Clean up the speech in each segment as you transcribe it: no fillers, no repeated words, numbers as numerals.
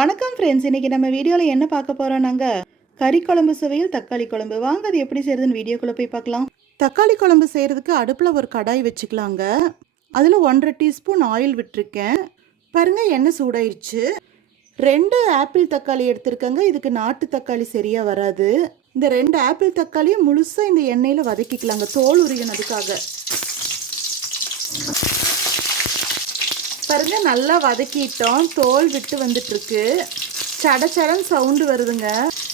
வணக்கம் ஃப்ரெண்ட்ஸ், இன்றைக்கி நம்ம வீடியோவில் என்ன பார்க்க போகிறோம்? நாங்கள் கறி குழம்பு சுவையில் தக்காளி குழம்பு. வாங்க அது எப்படி செய்கிறதுன்னு வீடியோக்குள்ளே போய் பார்க்கலாம். தக்காளி குழம்பு செய்கிறதுக்கு அடுப்பில் ஒரு கடாய் வச்சுக்கலாங்க. அதில் 1.5 டீஸ்பூன் ஆயில் விட்டுருக்கேன். பாருங்கள், எண்ணெய் சூடாயிருச்சு. 2 ஆப்பிள் தக்காளி எடுத்துருக்கேங்க. இதுக்கு நாட்டு தக்காளி சரியாக வராது. இந்த 2 ஆப்பிள் தக்காளியை முழுசாக இந்த எண்ணெயில் வதக்கிக்கலாங்க, தோல் உரியினதுக்காக. பாருங்க, நல்லா வதக்கிட்டோம். தோல் விட்டு வந்துட்டுருக்கு. சடச்சடன்னு சவுண்டு வருதுங்க.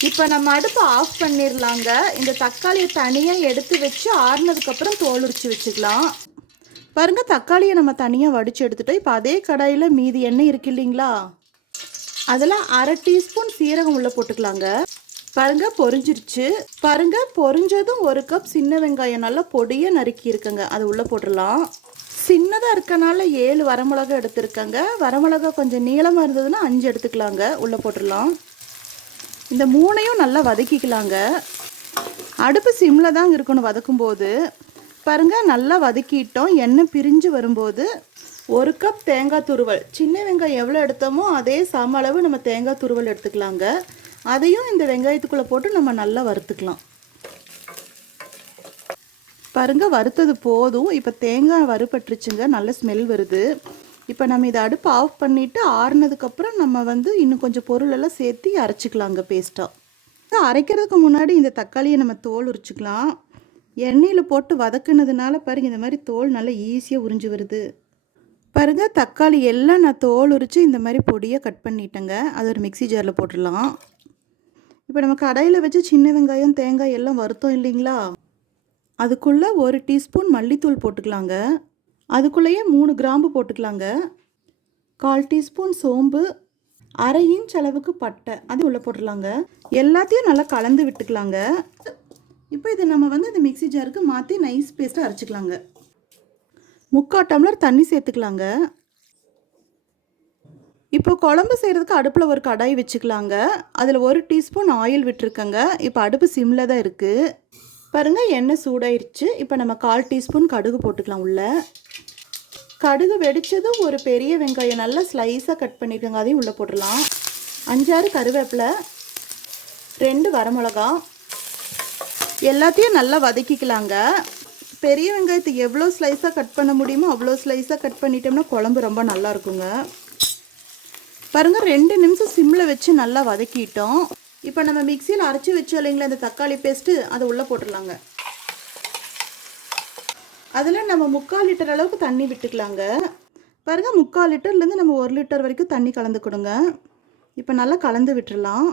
இப்போ நம்ம அடுப்பை ஆஃப் பண்ணிடலாங்க. இந்த தக்காளியை தனியாக எடுத்து வச்சு ஆறுனதுக்கப்புறம் தோல் உரித்து வச்சுக்கலாம். பாருங்கள், தக்காளியை நம்ம தனியாக வடித்து எடுத்துட்டோம். இப்போ அதே கடாயில் மீதி எண்ணெய் இருக்கு இல்லைங்களா, அதில் 1/2 டீஸ்பூன் சீரகம் உள்ளே போட்டுக்கலாங்க. பாருங்கள், பொரிஞ்சிருச்சு. பாருங்கள், பொரிஞ்சதும் 1 கப் சின்ன வெங்காயம் நல்லா பொடியாக நறுக்கி இருக்குங்க, அது உள்ளே போட்டுடலாம். சின்னதாக இருக்கனால 7 வரமிளகா எடுத்துருக்கேங்க. வரமிளகா கொஞ்சம் நீளமாக இருந்ததுன்னா 5 எடுத்துக்கலாங்க. உள்ளே போட்டுடலாம். இந்த 3ஐயும் நல்லா வதக்கிக்கலாங்க. அடுப்பு சிம்மில் தாங்க இருக்கணும் வதக்கும்போது. பாருங்கள், நல்லா வதக்கிட்டோம். எண்ணெய் பிரிஞ்சு வரும்போது 1 கப் தேங்காய் துருவல், சின்ன வெங்காயம் எவ்வளோ எடுத்தோமோ அதே சம அளவு நம்ம தேங்காய் துருவல் எடுத்துக்கலாங்க. அதையும் இந்த வெங்காயத்துக்குள்ளே போட்டு நம்ம நல்லா வறுத்துக்கலாம். பாருங்கள், வறுத்தது போதும். இப்போ தேங்காய் வறுபட்டுருச்சுங்க, நல்ல ஸ்மெல் வருது. இப்போ நம்ம இதை அடுப்பு ஆஃப் பண்ணிவிட்டு ஆறுனதுக்கப்புறம் நம்ம இன்னும் கொஞ்சம் பொருளெல்லாம் சேர்த்து அரைச்சிக்கலாங்க பேஸ்ட்டாக. அரைக்கிறதுக்கு முன்னாடி இந்த தக்காளியை நம்ம தோல் உரிச்சிக்கலாம். எண்ணெயில் போட்டு வதக்குனதுனால பாருங்கள், இந்த மாதிரி தோல் நல்லா ஈஸியாக உறிஞ்சி வருது. பாருங்கள், தக்காளி எல்லாம் நான் தோல் உரித்து இந்த மாதிரி பொடியாக கட் பண்ணிட்டேங்க. அது ஒரு மிக்ஸி ஜாரில் போட்டுடலாம். இப்போ நம்ம கடாயில் வச்சு சின்ன வெங்காயம் தேங்காய் எல்லாம் வறுத்தோம் இல்லைங்களா, அதுக்குள்ளே 1 டீஸ்பூன் மல்லித்தூள் போட்டுக்கலாங்க. அதுக்குள்ளேயே 3 கிராம்பு போட்டுக்கலாங்க. 1/4 டீஸ்பூன் சோம்பு, 1/2 இன்ச் அளவுக்கு பட்டை, அது உள்ளே போட்டுடலாங்க. எல்லாத்தையும் நல்லா கலந்து விட்டுக்கலாங்க. இப்போ இதை நம்ம இந்த மிக்ஸி ஜாருக்கு மாற்றி நைஸ் பேஸ்ட்டாக அரைச்சிக்கலாங்க. 3/4 டம்ளர் தண்ணி சேர்த்துக்கலாங்க. இப்போ குழம்பு செய்கிறதுக்கு அடுப்பில் ஒரு கடாய் வச்சுக்கலாங்க. அதில் 1 டீஸ்பூன் ஆயில் விட்டுருக்கேங்க. இப்போ அடுப்பு சிம்மில் தான் இருக்குது. பாருங்கள், எண்ணெய் சூடாயிருச்சு. இப்போ நம்ம 1/4 டீஸ்பூன் கடுகு போட்டுக்கலாம் உள்ள. கடுகு வெடித்ததும் ஒரு பெரிய வெங்காயம் நல்லா ஸ்லைஸாக கட் பண்ணிக்கோங்க, அதையும் உள்ளே போட்டுடலாம். 5-6 கருவேப்பிலை, 2 வரமிளகா, எல்லாத்தையும் நல்லா வதக்கிக்கலாங்க. பெரிய வெங்காயத்தை எவ்வளோ ஸ்லைஸாக கட் பண்ண முடியுமோ அவ்வளோ ஸ்லைஸாக கட் பண்ணிட்டோம்னா குழம்பு ரொம்ப நல்லா இருக்குங்க. பாருங்கள், 2 நிமிஷம் சிம்மில் வச்சு நல்லா வதக்கிட்டோம். இப்போ நம்ம மிக்சியில் அரைச்சி வச்சோம் இல்லைங்களா இந்த தக்காளி பேஸ்ட்டு, அதை உள்ளே போட்டுடலாங்க. அதில் நம்ம 3/4 லிட்டர் அளவுக்கு தண்ணி விட்டுக்கலாங்க. பாருங்கள், 3/4 லிட்டர்லேருந்து நம்ம 1 லிட்டர் வரைக்கும் தண்ணி கலந்து கொடுங்க. இப்போ நல்லா கலந்து விட்டுடலாம்.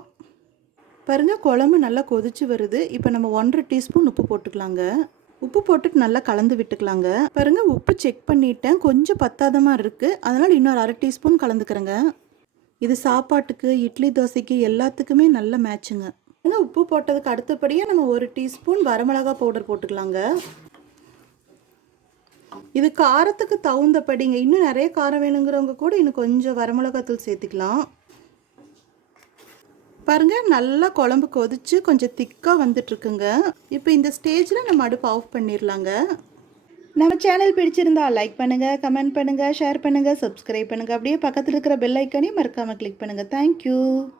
பாருங்கள், குழம்பு நல்லா கொதிச்சு வருது. இப்போ நம்ம 1/2 டீஸ்பூன் உப்பு போட்டுக்கலாங்க. உப்பு போட்டுட்டு நல்லா கலந்து விட்டுக்கலாங்க. பாருங்கள், உப்பு செக் பண்ணிட்டேன், கொஞ்சம் பத்தாதமாக இருக்குது, அதனால் இன்னொரு 1/2 டீஸ்பூன் கலந்துக்கிறேங்க. இது சாப்பாட்டுக்கு, இட்லி, தோசைக்கு எல்லாத்துக்குமே நல்ல மேட்சுங்க. ஏன்னா உப்பு போட்டதுக்கு அடுத்தபடியாக நம்ம 1 டீஸ்பூன் வரமிளகா பவுடர் போட்டுக்கலாங்க. இது காரத்துக்கு தகுந்தபடிங்க. இன்னும் நிறைய காரம் வேணுங்கிறவங்க கூட இன்னும் கொஞ்சம் வரமிளகாத்தூள் சேர்த்துக்கலாம். பாருங்கள், நல்லா குழம்பு கொதிச்சு கொஞ்சம் திக்காக வந்துட்டுருக்குங்க. இப்போ இந்த ஸ்டேஜில் நம்ம அடுப்பு ஆஃப் பண்ணிடலாங்க. நம்ம சேனல் பிடிச்சிருந்தா லைக் பண்ணுங்கள், கமெண்ட் பண்ணுங்கள், ஷேர் பண்ணுங்கள், சப்ஸ்கிரைப் பண்ணுங்கள். அப்படியே பக்கத்தில் இருக்கிற பெல் ஐக்கானையும் மறக்காமல் கிளிக் பண்ணுங்கள். தேங்க்யூ.